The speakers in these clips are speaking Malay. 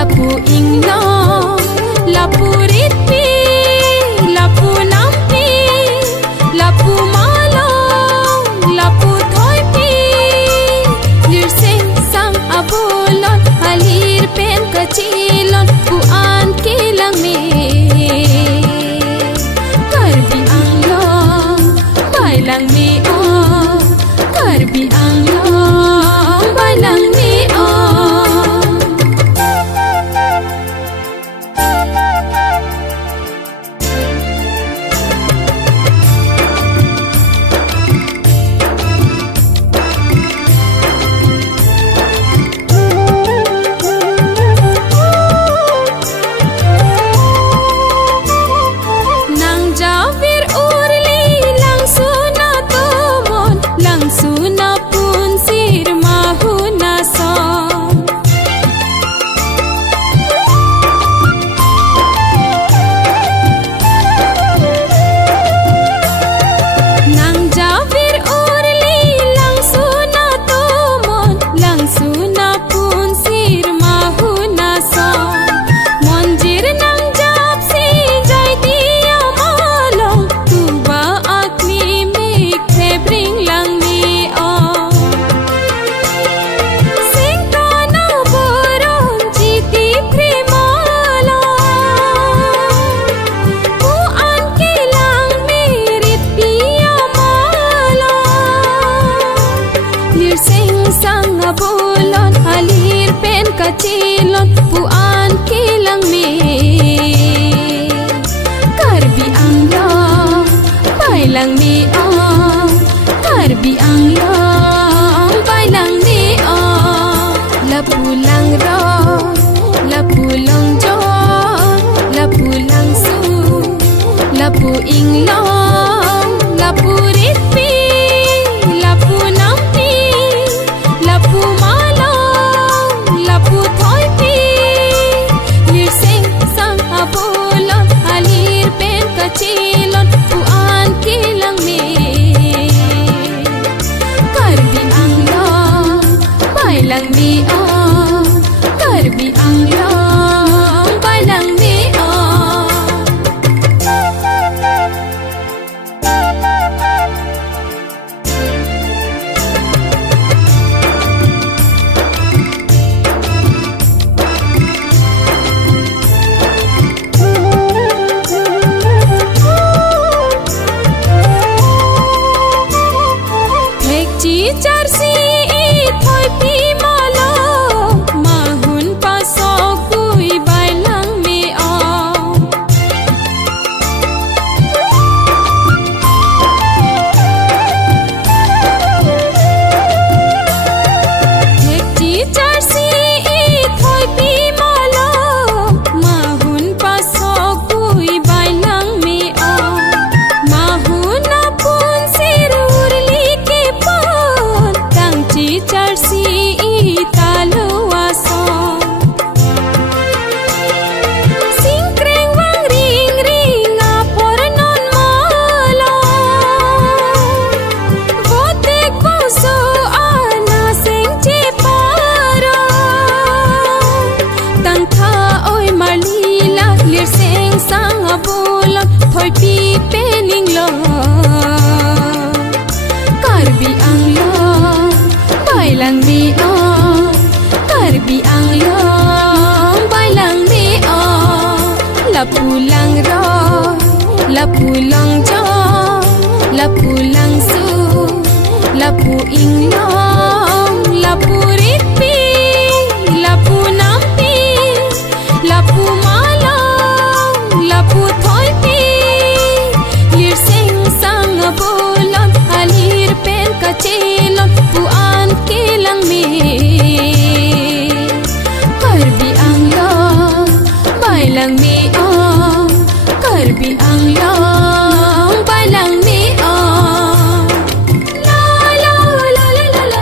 lapu inglong, lapu ritpi, lapu nampi, lapu malong, lapu thoipi. Lirsing sang abulon, halir pen kecilon, puan kilang me. Karbi anglong, bailang me oh, karbi anglong, bailang me oh. Kecilon puan kilang me. Karbi anglong, bailang me oh, karbi anglong, bailang me oh. Lapu lang ro, lapu long jo, lapu lang su, lapu inglong, lapu ritpi, lapu nampi, lapu malong, lapu thoipi. Lirsing sang abulon, halir pen kecilon, puan kilang me. Karbi anglong, bailang me oh, karbi anglong, bailang me oh. Charsi thoipi malo, mahun pasok kui bailang me oh. Hekti charsi thoipi malo, mahun pasok kui bailang me oh. Mahun apun sirur like pa charsi talo aso. Singkreng wang ring ring apor non malo. Votek boso ana sing cheparo. Tang tha oi malila lir sing sang abulon thoipi pening lo. Karbi anglong, bailang me oh, karbi anglong, bailang me oh. Lapu lang ro, lapu long jo, lapu lang su, lapu inglong, lapu ritpi, lapu nampi, lapu malong, lapu thoipi. Lirsing sang abulon, halir pen kecilon, puan kilang me. Karbi anglong, bailang me oh, karbi anglong, bailang me oh. La la la la la la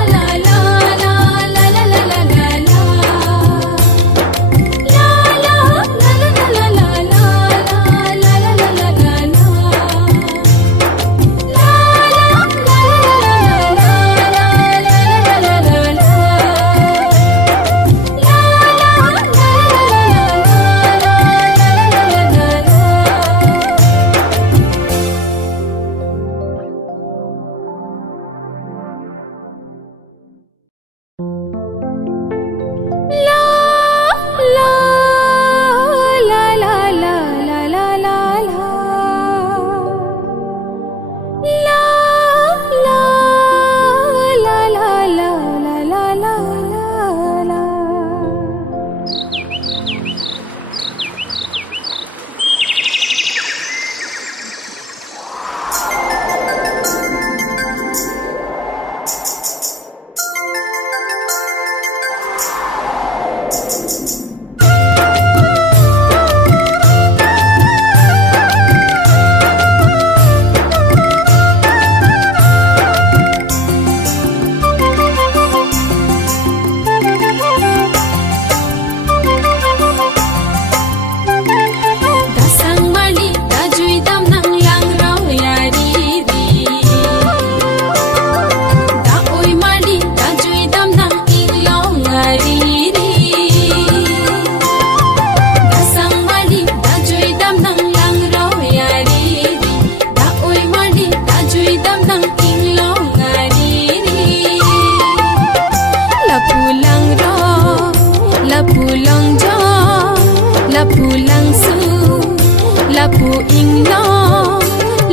inglong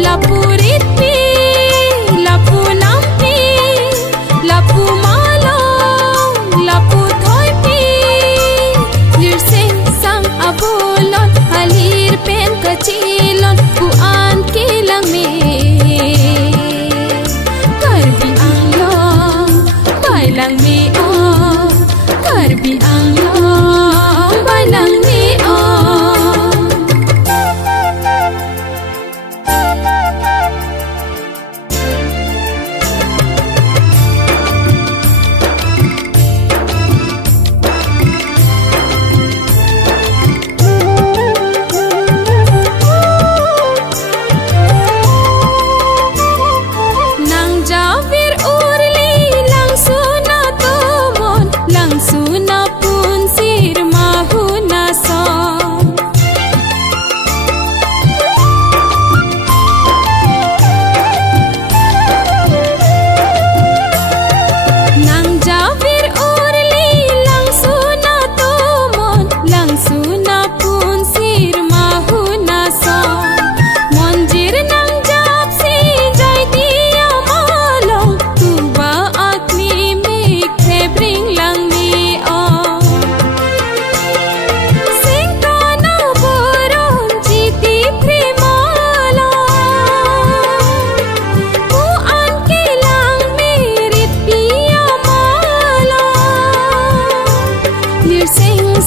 lapu ritpi lapu nampi lapu malong lapu thoipi lirseng sang abulon halir pen kecilon puan kilang me karbi anglong bailang me oh karbi anglong bailang me oh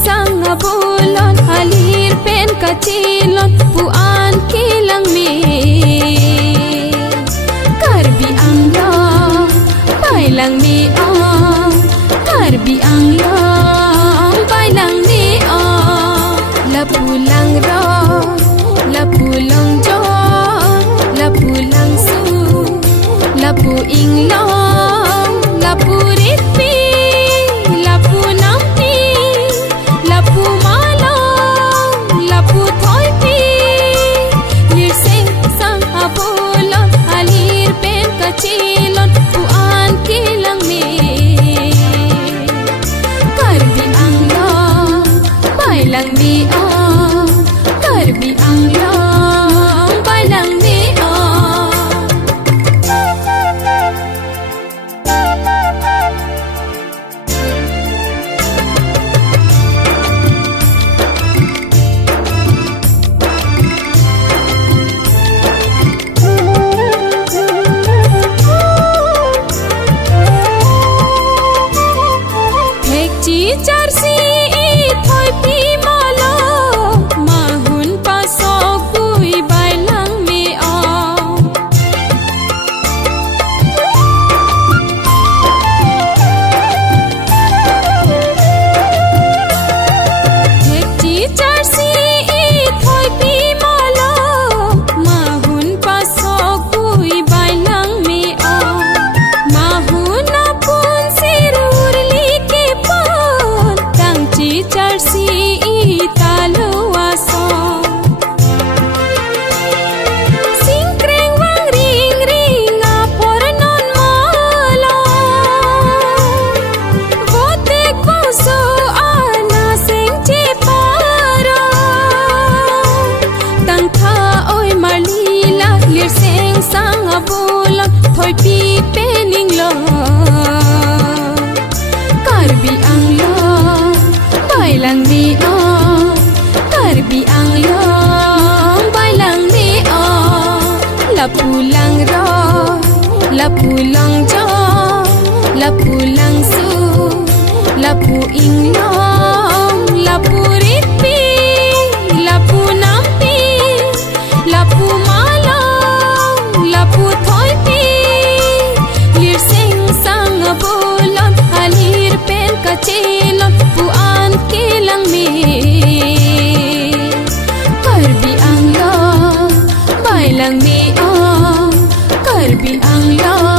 sang abulon halir pen kecilon puan kilang me karbi anglong bailang me oh karbi anglong bailang me oh lapulang ro lapulong jo lapulang su lapu inglong lapu ritpi lapu nampi lapu malong lapu thoipi lirseng sang abulon halir pen kecilon puan kilang me karbi anglong bailang me oh karbi anglong bailang me oh Jarsi thoipi malo mahun pasok bui bailang me oh hekti jarsi thoipi malo mahun pasok bui bailang me oh mahun apun sirur like Jarsi talo aso singkreng wang ring ring apor non malo votek boso ana sing cheparo tangkha oi marlila lir sing sang abulon thoipi pening lo karbi anglong bailang me oh karbi anglong bailang me oh lapulang ro lapulang jo lapulang su lapu inglong lapu ritpi lapu nampi lapu malong lapu thoipi lirseng sang abulon halir pen kecilon puan kilang me karbi anglong bailang me oh karbi anglong